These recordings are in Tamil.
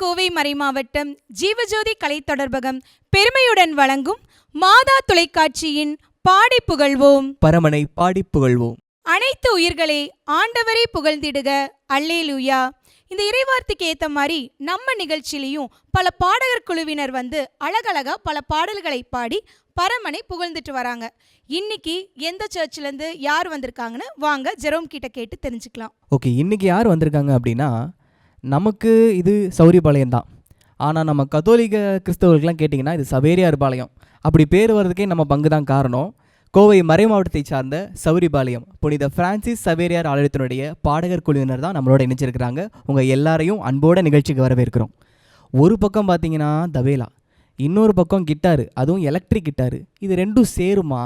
கோவை மறைமாவட்டம் ஜீவஜோதி கலை தொடர்பகம் பெருமையுடன் வழங்கும் மாதா தொலைக்காட்சியின் பாடி புகழ்வோம், பரமனை பாடி புகழ்வோம். அனைத்து உயிர்களே ஆண்டவரை புகழ்ந்திடுக, அல்லேலூயா. இந்த இறைவார்த்தைக்கு ஏற்ற மாதிரி நம்ம நிகழ்ச்சியிலையும் பல பாடகர் குழுவினர் வந்து அழகழகா பல பாடல்களை பாடி பரமனை புகழ்ந்துட்டு வராங்க. இன்னைக்கு எந்த சர்ச்சிலேருந்து யார் வந்திருக்காங்கன்னு வாங்க ஜெரோம் கிட்ட கேட்டு தெரிஞ்சுக்கலாம். ஓகே, இன்னைக்கு யார் வந்திருக்காங்க அப்படின்னா, நமக்கு இது சௌரிபாளையம் தான். ஆனால் நம்ம கத்தோலிக்க கிறிஸ்தவர்களுக்கெல்லாம் கேட்டிங்கன்னா இது சவேரியார் பாளையம். அப்படி பேர் வர்றதுக்கே நம்ம பங்கு தான் காரணம். கோவை மறை மாவட்டத்தை சார்ந்த சௌரிபாளையம் புனித பிரான்சிஸ் சவேரியார் ஆலயத்தினுடைய பாடகர் குழுவினர் தான் நம்மளோட இணைச்சிருக்கிறாங்க. உங்கள் எல்லாரையும் அன்போட நிகழ்ச்சிக்கு வரவேற்கிறோம். ஒரு பக்கம் பார்த்தீங்கன்னா தவேலா, இன்னொரு பக்கம் கிட்டாரு, அதுவும் எலக்ட்ரிக் கிட்டாரு. இது ரெண்டும் சேருமா,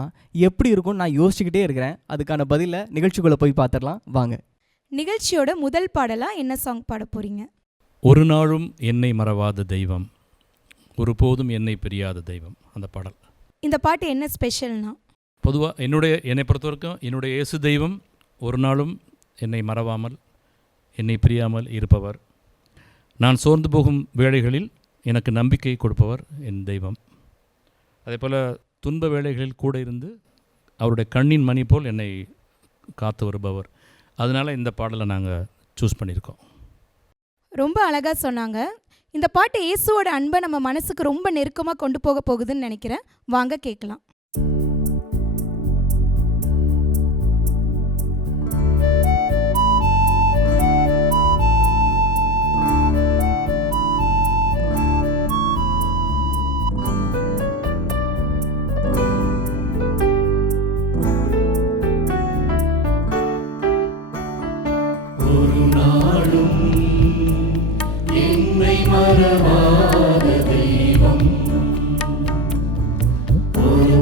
எப்படி இருக்கும்னு நான் யோசிச்சுக்கிட்டே இருக்கிறேன். அதுக்கான பதிலை நிகழ்ச்சிக்குள்ளே போய் பார்த்துடலாம் வாங்க. நிகழ்ச்சியோட முதல் பாடலாக என்ன சாங் பாட போகிறீங்க? ஒரு நாளும் என்னை மறவாத தெய்வம், ஒருபோதும் என்னை பிரியாத தெய்வம். அந்த பாடல். இந்த பாட்டு என்ன ஸ்பெஷல்னா? பொதுவாக என்னை பொறுத்த வரைக்கும் என்னுடைய இயேசு தெய்வம் ஒரு நாளும் என்னை மறவாமல் என்னை பிரியாமல் இருப்பவர். நான் சோர்ந்து போகும் வேளைகளில் எனக்கு நம்பிக்கை கொடுப்பவர் என் தெய்வம். அதே போல் துன்ப வேளைகளில் கூட இருந்து அவருடைய கண்ணின் மணி போல் என்னை காத்து வருபவர். அதனால் இந்த பாடலை நாங்கள் சூஸ் பண்ணியிருக்கோம். ரொம்ப அழகாக சொன்னாங்க. இந்த பாட்டு இயேசுவோட அன்பை நம்ம மனசுக்கு ரொம்ப நெருக்கமாக கொண்டு போக போகுதுன்னு நினைக்கிறேன். வாங்க கேட்கலாம். மறவாத தெய்வம், ஒரு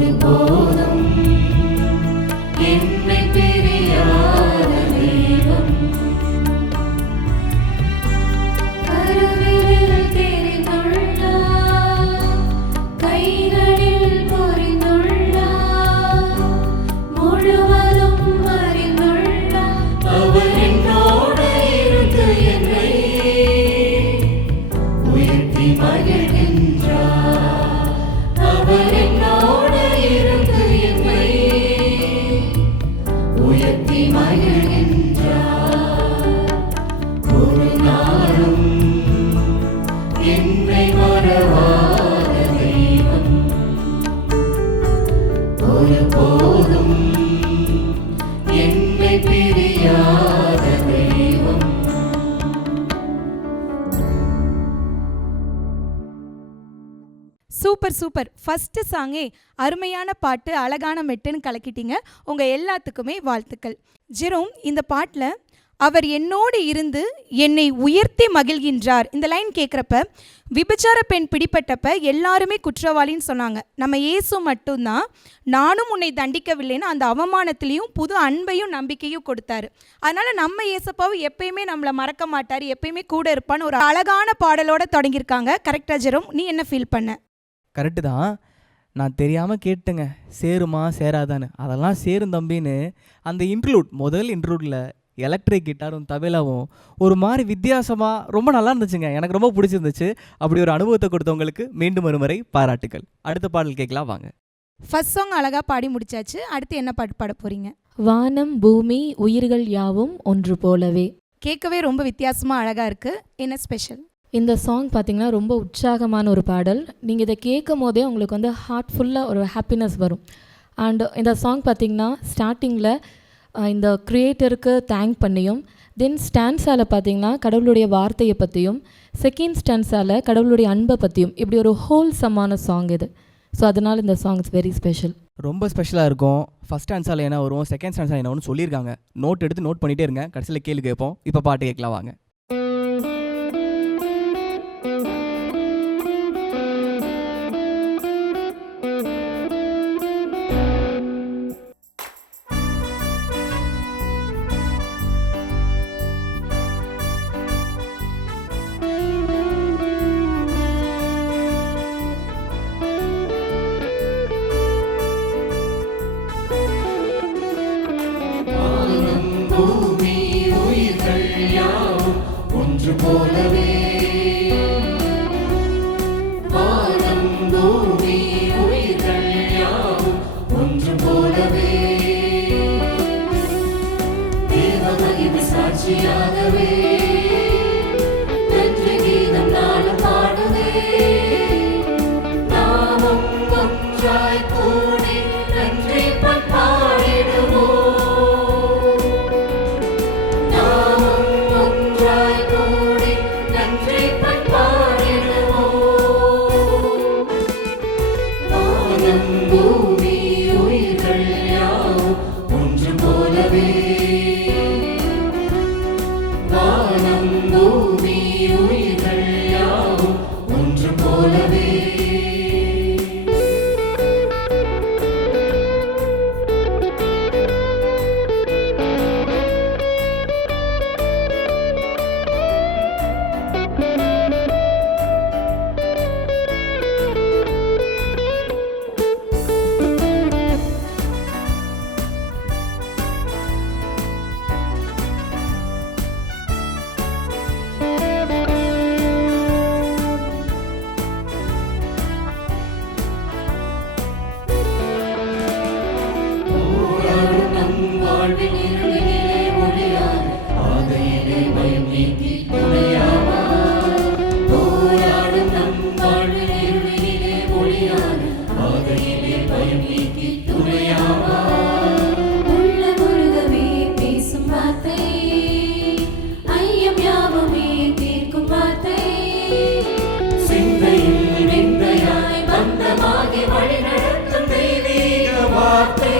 ஒருபோதும் என்னை பிரியாத தெய்வம். கருவிலில் தெரிந்துள்ளார், கைகளில் பொறிந்துள்ளார், முழுவதும் அறிந்துள்ளார். அவர் என்னோடு இருந்து என்னை உயர்த்தி மகிழ்கின்றார். அவர் என்னோடு இருந்து என்னை உயர்த்தி மகிழ்கின்றார். ஒரு நாளும் என்னை மறவாத தெய்வம். ஒருபோதும் என்னை பிரியாத தெய்வம். Super super. ஃபஸ்ட்டு சாங்கே அருமையான பாட்டு, அழகான மெட்டுன்னு கலக்கிட்டீங்க. உங்கள் எல்லாத்துக்குமே வாழ்த்துக்கள். ஜெரோம், இந்த பாட்டில் அவர் என்னோடு இருந்து என்னை உயர்த்தி மகிழ்கின்றார், இந்த லைன் கேட்குறப்ப விபச்சார பெண் பிடிப்பட்டப்ப எல்லாருமே குற்றவாளின்னு சொன்னாங்க. நம்ம இயேசு மட்டும்தான் நானும் உன்னை தண்டிக்கவில்லைன்னு அந்த அவமானத்திலையும் புது அன்பையும் நம்பிக்கையும் கொடுத்தாரு. அதனால் நம்ம இயேசப்பாவும் எப்பயுமே நம்மளை மறக்க மாட்டார், எப்பயுமே கூட இருப்பான்னு ஒரு அழகான பாடலோடு தொடங்கியிருக்காங்க. கரெக்டாக ஜெரோம், நீ என்ன ஃபீல் பண்ண? கரெக்டு தான். நான் தெரியாமல் கேட்டுங்க சேருமா சேராதான்னு. அதெல்லாம் சேரும் தம்பின்னு அந்த முதல் இன்ட்ரூடில் எலக்ட்ரிக் கிட்டாரும் தபேலாவும் ஒரு மாதிரி வித்தியாசமாக ரொம்ப நல்லா இருந்துச்சுங்க. எனக்கு ரொம்ப பிடிச்சிருந்துச்சு. அப்படி ஒரு அனுபவத்தை கொடுத்தவங்களுக்கு மீண்டும் ஒருமுறை பாராட்டுக்கள். அடுத்த பாடல் கேட்கலாம் வாங்க. ஃபர்ஸ்ட் சாங் அழகாக பாடி முடிச்சாச்சு. அடுத்து என்ன பாட்டு பாட போகிறீங்க? வானம் பூமி உயிர்கள் யாவும் ஒன்று போலவே. கேட்கவே ரொம்ப வித்தியாசமாக அழகாக இருக்குது. என்ன ஸ்பெஷல்? இந்த சாங் பார்த்திங்கன்னா ரொம்ப உற்சாகமான ஒரு பாடல். நீங்கள் இதை கேட்கும் போதே உங்களுக்கு வந்து ஹார்ட் ஃபுல்லாக ஒரு ஹாப்பினஸ் வரும். அண்ட் இந்த சாங் பார்த்திங்கன்னா ஸ்டார்டிங்கில் இந்த க்ரியேட்டருக்கு தேங்க் பண்ணியும், தென் ஸ்டான்ஸால் பார்த்திங்கன்னா கடவுளுடைய வார்த்தையை பற்றியும், செகண்ட் ஸ்டான்ஸால் கடவுளுடைய அன்பை பற்றியும், இப்படி ஒரு ஹோல்சமான சாங் இது. ஸோ அதனால் இந்த சாங் இஸ் வெரி ஸ்பெஷல். ரொம்ப ஸ்பெஷலாக இருக்கும். ஃபஸ்ட் ஸ்டான்ஸால் என்ன வரும், செகண்ட் ஸ்டான்ஸால் என்ன வரும்னு சொல்லியிருக்காங்க. நோட் எடுத்து நோட் பண்ணிகிட்டே இருங்க. கடைசியில் கேள்வி கேட்போம். இப்போ பாட்டு கேட்கலாம் வாங்க. பூமி உயிர்கள் யாவும் ஒன்று போலவே. வானம் பூமி உயிர்கள் யாவும் ஒன்று போலவே. தேவ மகிமை சாட்சியாகவே நன்றி கீதம் நாளும் பாடுதே. நாமும் ஒன்றாய் கூடி நன்றி பாடிடுவோம். பூமி உயிர்கள் யாவும் ஒன்று போலவே. வானம் பூமி உயிர்கள் யாவும் ஒன்று போலவே. வாழ்வின் இருளிலே ஒளியாய் பாதையிலே பயம் நீக்கி துணையாவா. போராடும் நம் வாழ்வின் இருளிலே ஒளியாய் பாதையிலே பயம் நீக்கி துணையாவா. உள்ள முருகவே பேசும் வார்த்தை, ஐயம் யாவுமே தீர்க்கும் வார்த்தை. சிந்தையில் விந்தையாய் பந்தமாகி வழி நடத்தும் தெய்வீக வார்த்தை.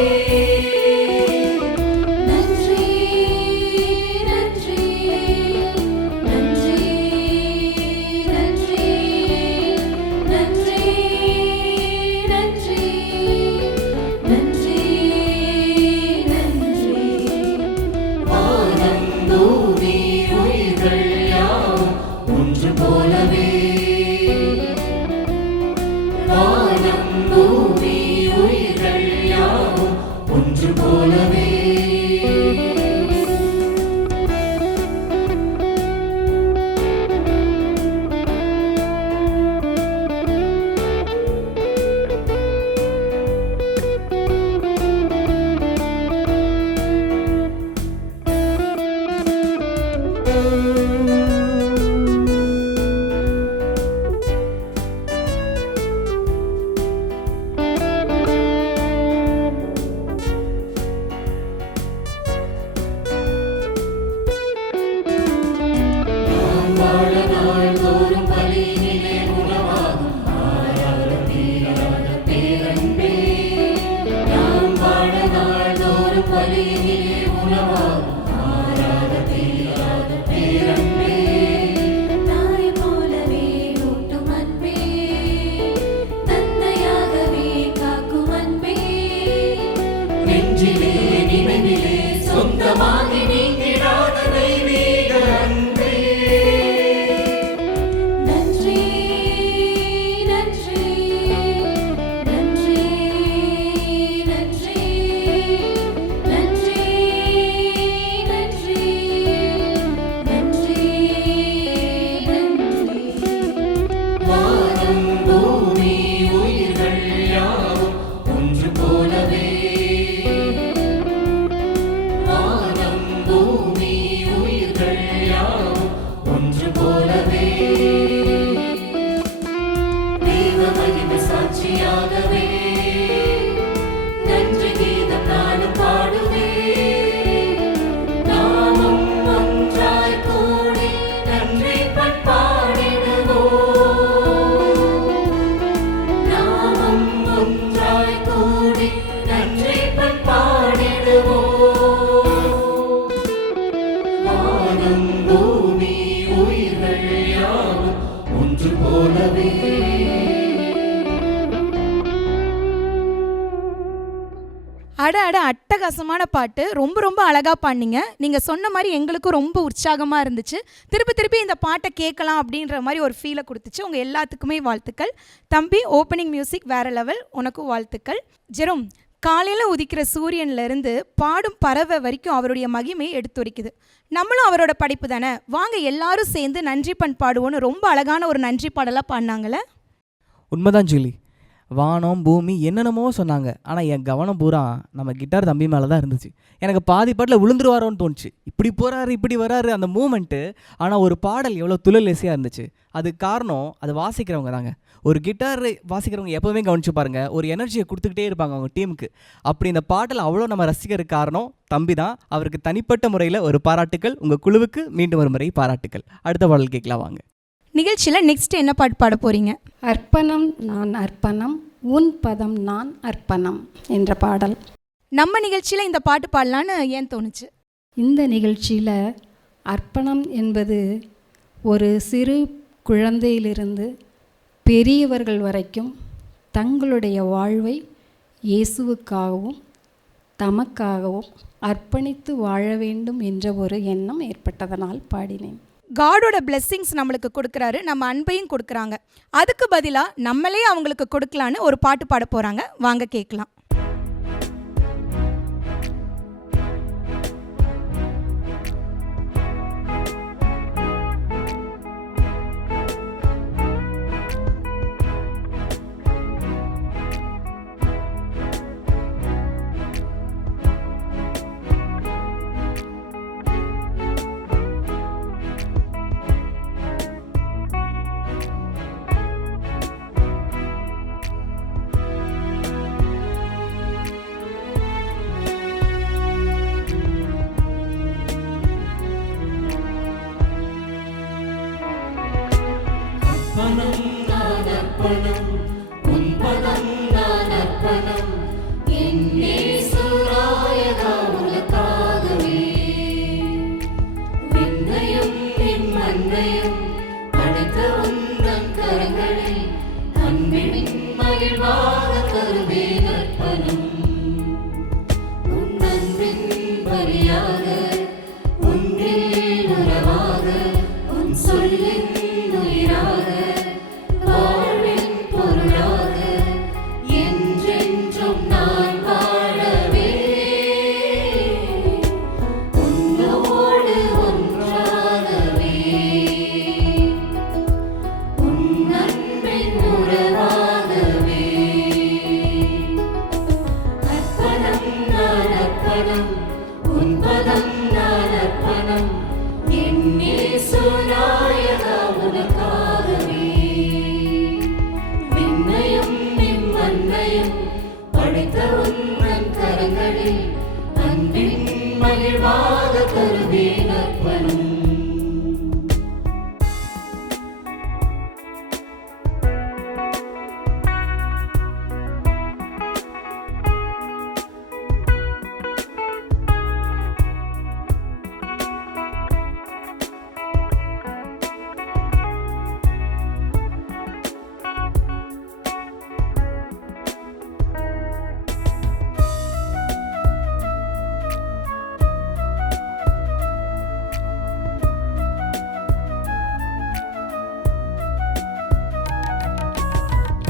அட்டகாசமான பாட்டு. ரொம்ப ரொம்ப அழகாக பாடினீங்க. நீங்கள் சொன்ன மாதிரி எங்களுக்கும் ரொம்ப உற்சாகமாக இருந்துச்சு. திருப்பி இந்த பாட்டை கேட்கலாம் அப்படின்ற மாதிரி ஒரு ஃபீலை கொடுத்துச்சு. உங்கள் எல்லாத்துக்குமே வாழ்த்துக்கள். தம்பி, ஓப்பனிங் மியூசிக் வேறு லெவல், உனக்கும் வாழ்த்துக்கள். ஜெரோம், காலையில் உதிக்கிற சூரியன்லேருந்து பாடும் பறவை வரைக்கும் அவருடைய மகிமையை எடுத்துரைக்குது. நம்மளும் அவரோட படைப்பு தானே. வாங்க எல்லாரும் சேர்ந்து நன்றி பாடுவோன்னு ரொம்ப அழகான ஒரு நன்றி பாடலாக பாடினாங்களே. உண்மைதான் ஜூலி. வானம் பூமி என்னென்னமோ சொன்னாங்க, ஆனால் என் கவனம் பூரா நம்ம கிட்டார் தம்பி மேலே தான் இருந்துச்சு. எனக்கு பாதி பாட்டில் விழுந்துருவாரோன்னு தோணுச்சு. இப்படி போகிறாரு இப்படி வராரு அந்த மூமெண்ட்டு. ஆனால் ஒரு பாடல் எவ்வளோ துளலேசியாக இருந்துச்சு. அதுக்கு காரணம் அது வாசிக்கிறவங்க தாங்க. ஒரு கிட்டார் வாசிக்கிறவங்க எப்போவுமே கவனிச்சு பாருங்கள், ஒரு எனர்ஜியை கொடுத்துக்கிட்டே இருப்பாங்க அவங்க டீமுக்கு. அப்படி இந்த பாட்டில் அவ்வளோ நம்ம ரசிக்கிறதுக்கு காரணம் தம்பி தான். அவருக்கு தனிப்பட்ட முறையில் ஒரு பாராட்டுக்கள். உங்கள் குழுவுக்கு மீண்டும் ஒரு முறை பாராட்டுக்கள். அடுத்த பாடல் கேட்கலாம் வாங்க. நிகழ்ச்சியில் நெக்ஸ்ட் என்ன பாட்டு பாட போகிறீங்க? அர்ப்பணம் நான் அர்ப்பணம், உன் பதம் நான் அர்ப்பணம் என்ற பாடல். நம்ம நிகழ்ச்சியில் இந்த பாட்டு பாடலான்னு ஏன் தோணுச்சு? இந்த நிகழ்ச்சியில் அர்ப்பணம் என்பது ஒரு சிறு குழந்தையிலிருந்து பெரியவர்கள் வரைக்கும் தங்களுடைய வாழ்வை இயேசுவுக்காகவும் தமக்காகவும் அர்ப்பணித்து வாழ வேண்டும் என்ற ஒரு எண்ணம் ஏற்பட்டதனால் பாடினேன். காடோட பிளெஸ்ஸிங்ஸ் நம்மளுக்கு கொடுக்குறாரு, நம்ம அன்பையும் கொடுக்குறாங்க. அதுக்கு பதிலாக நம்மளே அவங்களுக்கு கொடுக்கலான்னு ஒரு பாட்டு பாட போகிறாங்க. வாங்க கேட்கலாம்.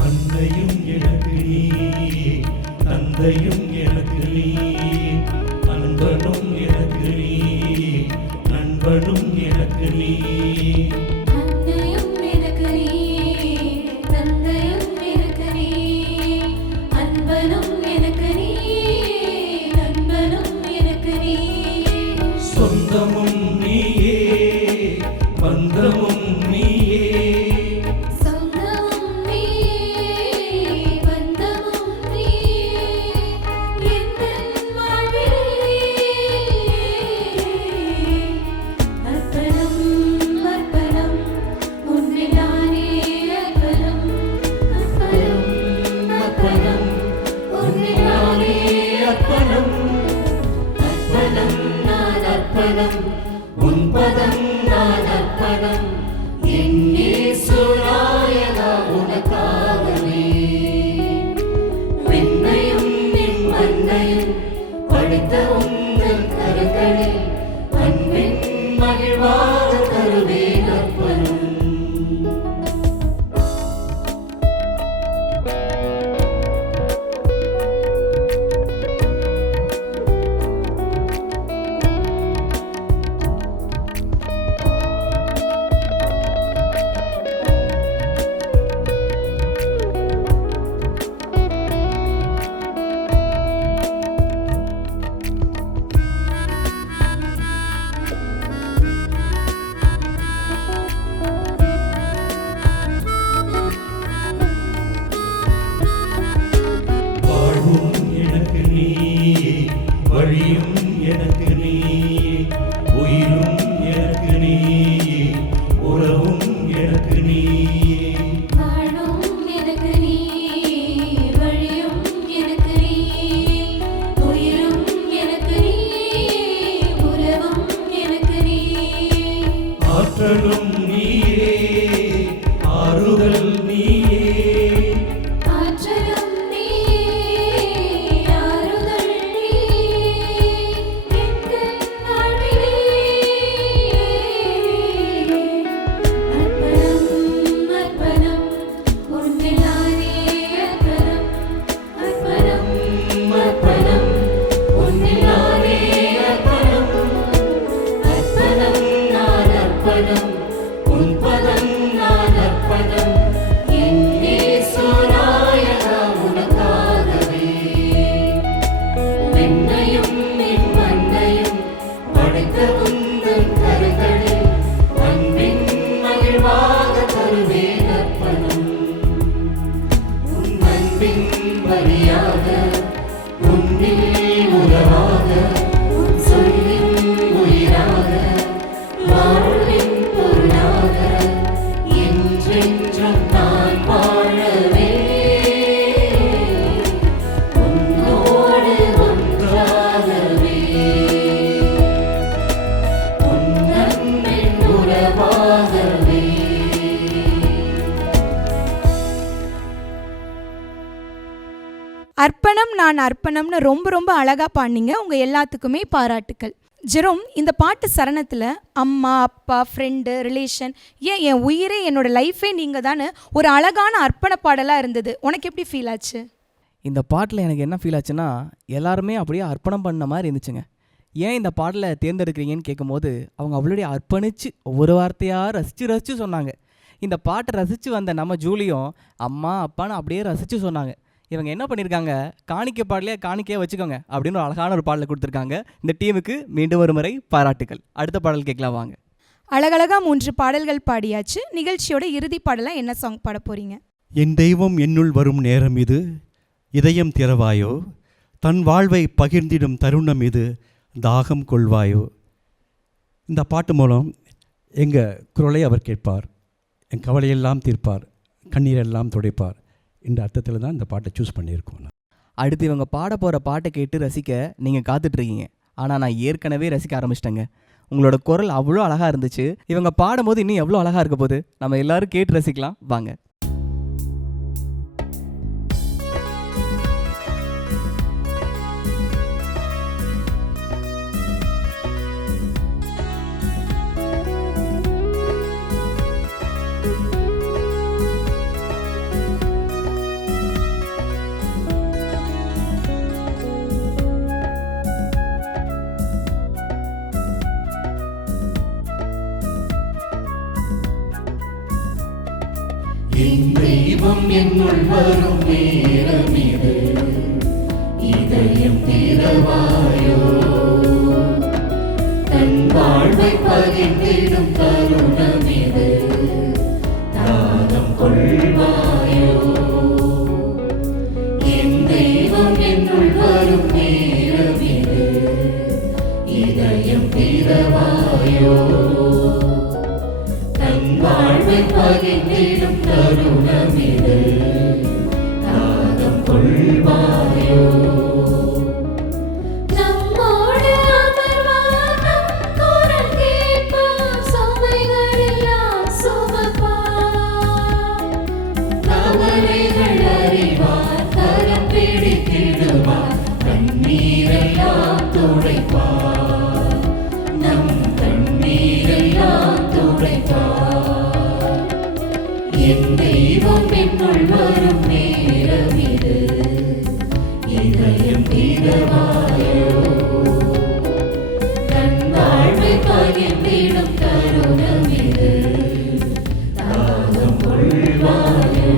அன்னையும் எனக்கு நீ, தந்தையும் எனக்கு நீ, அன்பனும் எனக்கு நீ, நண்பனும் எனக்கு நீ. அன்னையும் எனக்கு நீ, தந்தையும் எனக்கு நீ, அன்பனும் எனக்கு நீ, நண்பனும் எனக்கு நீ. சொந்தமும் நீயே, பந்தமும் நீயே. அர்ப்பணம் வழியாக உன்னில் உறவாக உன் சொல்லின் உயிராக வாழ்வின் பொருளாக என்றென்றும் நான் வாழவே உன்னோடு ஒன்றாகவே உன் அன்பின் உறவாகவே. அர்ப்பணம் நான் அர்ப்பணம்னு ரொம்ப ரொம்ப அழகாக பாடினீங்க. உங்கள் எல்லாத்துக்குமே பாராட்டுக்கள். ஜெரோம், இந்த பாட்டு சரணத்தில் அம்மா அப்பா ஃப்ரெண்டு ரிலேஷன் ஏன் என் உயிரே என்னோட லைஃபே நீங்கள் தானே ஒரு அழகான அர்ப்பண பாடலாக இருந்தது. உனக்கு எப்படி ஃபீல் ஆச்சு? இந்த பாட்டில் எனக்கு என்ன ஃபீல் ஆச்சுன்னா, எல்லாருமே அப்படியே அர்ப்பணம் பண்ண மாதிரி இருந்துச்சுங்க. ஏன் இந்த பாடலை தேர்ந்தெடுக்கிறீங்கன்னு கேட்கும்போது அவங்க அவளுடைய அர்ப்பணித்து ஒவ்வொரு வார்த்தையாக ரசித்து சொன்னாங்க. இந்த பாட்டை ரசித்து வந்த நம்ம ஜூலியும் அம்மா அப்பான்னு அப்படியே ரசித்து சொன்னாங்க. இவங்க என்ன பண்ணியிருக்காங்க, காணிக்கை பாடலையே காணிக்கையே வச்சுக்கோங்க அப்படின்னு ஒரு அழகான ஒரு பாடலை கொடுத்துருக்காங்க. இந்த டீமுக்கு மீண்டும் ஒரு முறை பாராட்டுக்கள். அடுத்த பாடல் கேட்கலாம் வாங்க. அழகழகா 3 பாடல்கள் பாடியாச்சு. நிகழ்ச்சியோட இறுதி பாடலாக என்ன சாங் பாட போகிறீங்க? என் தெய்வம் என்னுள் வரும் நேரம் இது, இதயம் திறவாயோ, தன் வாழ்வை பகிர்ந்திடும் தருணம் இது, தாகம் கொள்வாயோ. இந்த பாட்டு மூலம் எங்கள் குரலை அவர் கேட்பார், என் கவலையெல்லாம் தீர்ப்பார், கண்ணீரெல்லாம் துடைப்பார். இந்த அர்த்தத்தில் தான் இந்த பாட்டை சூஸ் பண்ணியிருக்கோம். அடுத்து இவங்க பாட போகிற பாட்டை கேட்டு ரசிக்க நீங்கள் காத்துட்ருக்கீங்க. ஆனால் நான் ஏற்கனவே ரசிக்க ஆரம்பிச்சிட்டேங்க. உங்களோட குரல் அவ்வளோ அழகாக இருந்துச்சு. இவங்க பாடும்போது இன்னும் எவ்வளோ அழகாக இருக்க போகுது. நம்ம எல்லோரும் கேட்டு ரசிக்கலாம் வாங்க. என் தெய்வம் என்னுள் வரும் நேரம் இது, இதயம் திறவாயோ, தன் வாழ்வை பகிர்ந்திடும் தருணம் இது, தாகம் கொள்வாயோ. என் தெய்வம் என்னுள் வரும் நேரம் இது, இதயம் திறவாயோ, வாழ்வை பகிர்ந்திடும் தருணம் இது, தாகம் கொள்வாயோ. நம்மோடு அமர்வார் நம் குரல் கேட்பார், சுமைகளெல்லாம் சுமப்பார், கவலைகள் அறிவார், கரம் பிடித்திடுவார், கண்ணீரெல்லாம் துடைப்பார், நம் கண்ணீரெல்லாம் துடைப்பார். என் தெய்வம் என்னுள் வரும் நேரம் இது, இதயம் திறவாயோ, தன் வாழ்வை பகிர்ந்திடும் தருணம் இது, தாகம் கொள்வாயோ.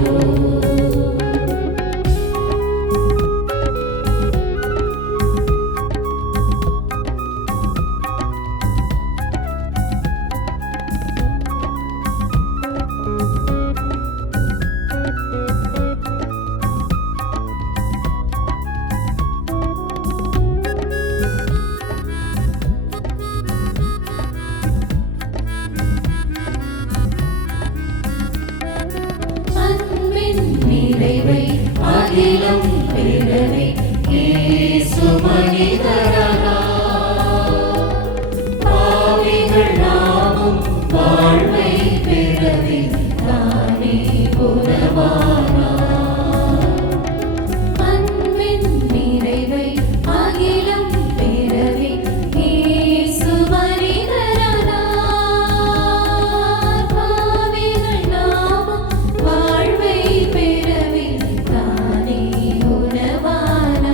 அன்பின் நிறைவை அகிலம் பெறவே இயேசு மனிதரானார், பாவிகள் நாமும் வாழ்வை பெறவே தானே உறவானார். அன்பின் நிறைவை அகிலம் பெறவே இயேசு மனிதரானார், பாவிகள் நாமும் வாழ்வை பெறவே தானே உணவானார்.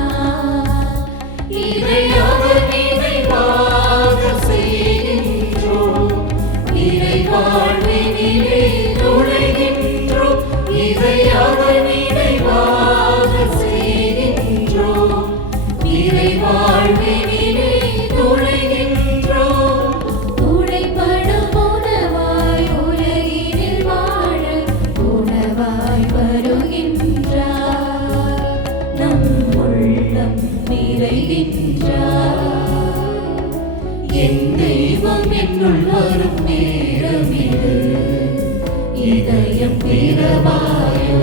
இதை அவர் நிறைகின்றார். என் தெய்வம் என்னுள் வரும் நேரம் இது, இதயம் திறவாயோ,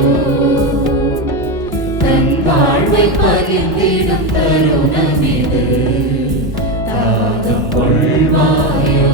தன் வாழ்வை பகிர்ந்திடும் தருணம் இது, தாகம் கொள்வாயோ.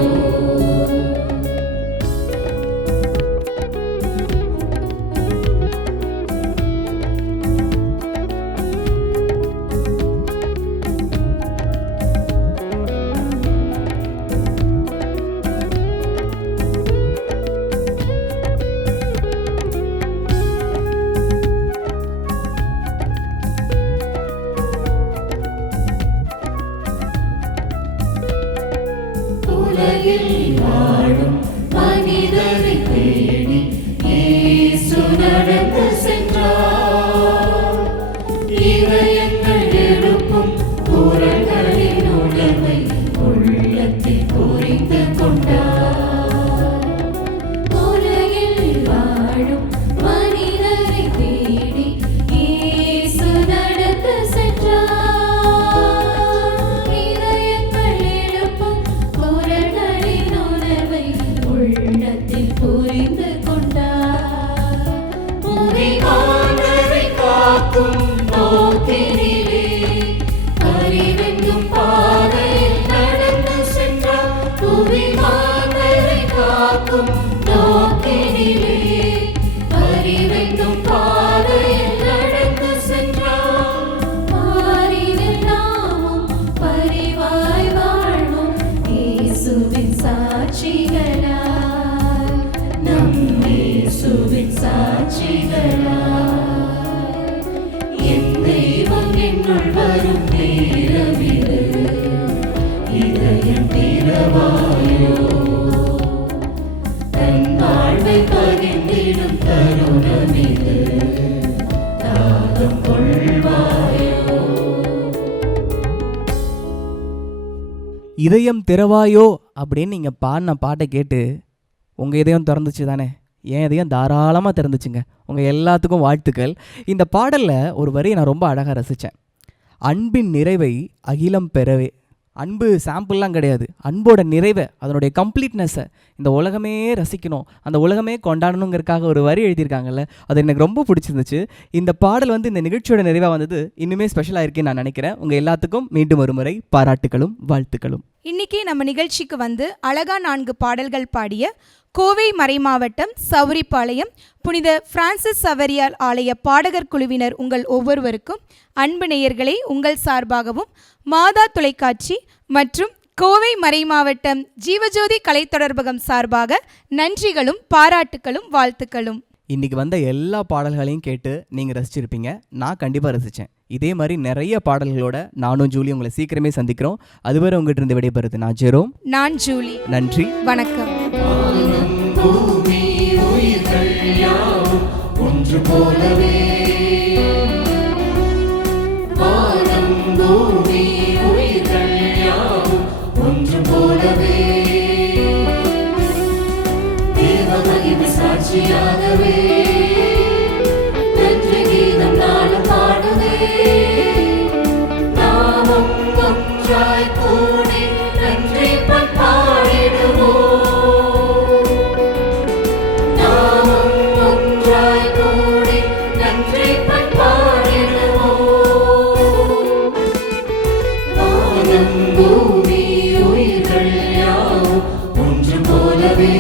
உலகில் வாழும் மனிதரை தேடி இயேசு நடந்து சென்றார். இதயங்கள் எழுப்பும் குரல்களின் உணர்வை உள்ளத்தில் புரிந்து கொண்டார். உலகில் வாழும் மனிதரை தேடி இயேசு நடந்து சென்றார். உள்ளத்தில் புரிந்து கொண்டார். புரிவானரை காக்கும் நோக்கினிலே அறிவெங்கும் பாதையில் நடந்து சென்றார். புரிவானரை காக்கும் நோக்கினிலே அறிவெங்கும் பாதையில் நடந்து சென்றார். மாறினில் நாமும் பரிவாய் வாழ்வோம் இயேசுவின் சாட்சிகளா, இயேசுவின் சாட்சிகளாய். என் தெய்வம் என்னுள் வரும் நேரம் இது, இதயம் திறவாயோ, தன் வாழ்வை பகிர்ந்திடும் தருணம் இது, தாகம் கொள்வாயோ. இதயம் திறவாயோ அப்படின்னு நீங்கள் பாடின பாட்டை கேட்டு உங்கள் இதயம் திறந்துச்சு தானே? என் இதயம் தாராளமாக திறந்துச்சுங்க. உங்கள் எல்லாத்துக்கும் வாழ்த்துக்கள். இந்த பாடலில் ஒரு வரியை நான் ரொம்ப அழகாக ரசித்தேன். அன்பின் நிறைவை அகிலம் பெறவே. அன்பு சாம்பிள்லாம் கிடையாது, அன்போட நிறைவை, அதனுடைய கம்ப்ளீட்னஸை இந்த உலகமே ரசிக்கணும், அந்த உலகமே கொண்டாடணுங்கிறதுக்காக ஒரு வரி எழுதியிருக்காங்கல்ல, அது எனக்கு ரொம்ப பிடிச்சிருந்துச்சு. இந்த பாடல் வந்து இந்த நிகழ்ச்சியோட நிறைவாக வந்தது இன்னுமே ஸ்பெஷலாக இருக்குன்னு நான் நினைக்கிறேன். உங்கள் எல்லாத்துக்கும் மீண்டும் ஒரு முறை பாராட்டுகளும் வாழ்த்துக்களும். இன்னைக்கு நம்ம நிகழ்ச்சிக்கு வந்து அழகா 4 பாடல்கள் பாடிய கோவை மறைமாவட்டம் சௌரிபாளையம் புனித பிரான்சிஸ் சவேரியார் ஆலய பாடகர் குழுவினர் உங்கள் ஒவ்வொருவருக்கும் அன்பு நேயர்களை உங்கள் சார்பாகவும் மாதா தொலைக்காட்சி மற்றும் கோவை மறைமாவட்டம் ஜீவஜோதி கலைத்தொடர்பகம் சார்பாக நன்றிகளும் பாராட்டுகளும் வாழ்த்துக்களும். இன்றைக்கி வந்த எல்லா பாடல்களையும் கேட்டு நீங்கள் ரசிச்சிருப்பீங்க. நான் கண்டிப்பாக ரசித்தேன். இதே மாதிரி நிறைய பாடல்களோட நானும் ஜூலி உங்களை சீக்கிரமே சந்திக்கிறோம். அதுவரை உங்கள்கிட்ட இருந்து விடைபெறுது நான் ஜெரோம். நான் ஜூலி. நன்றி, வணக்கம். பூமி உயிர்கள் யாவும் ஒன்று போலவே, வானம் பூமி உயிர்கள் யாவும் ஒன்று போலவே, தேவ மகிமை சாட்சியாகவே நன்றி கீதம் நாளும் பாடுவே. நாமும் ஒன்றாய் கூடி நன்றி பாடிடுவோம். நாமும் ஒன்றாய் கூடி நன்றி பாடிடுவோம். வானம் பூமி உயிர்கள் யாவும் ஒன்று போலவே.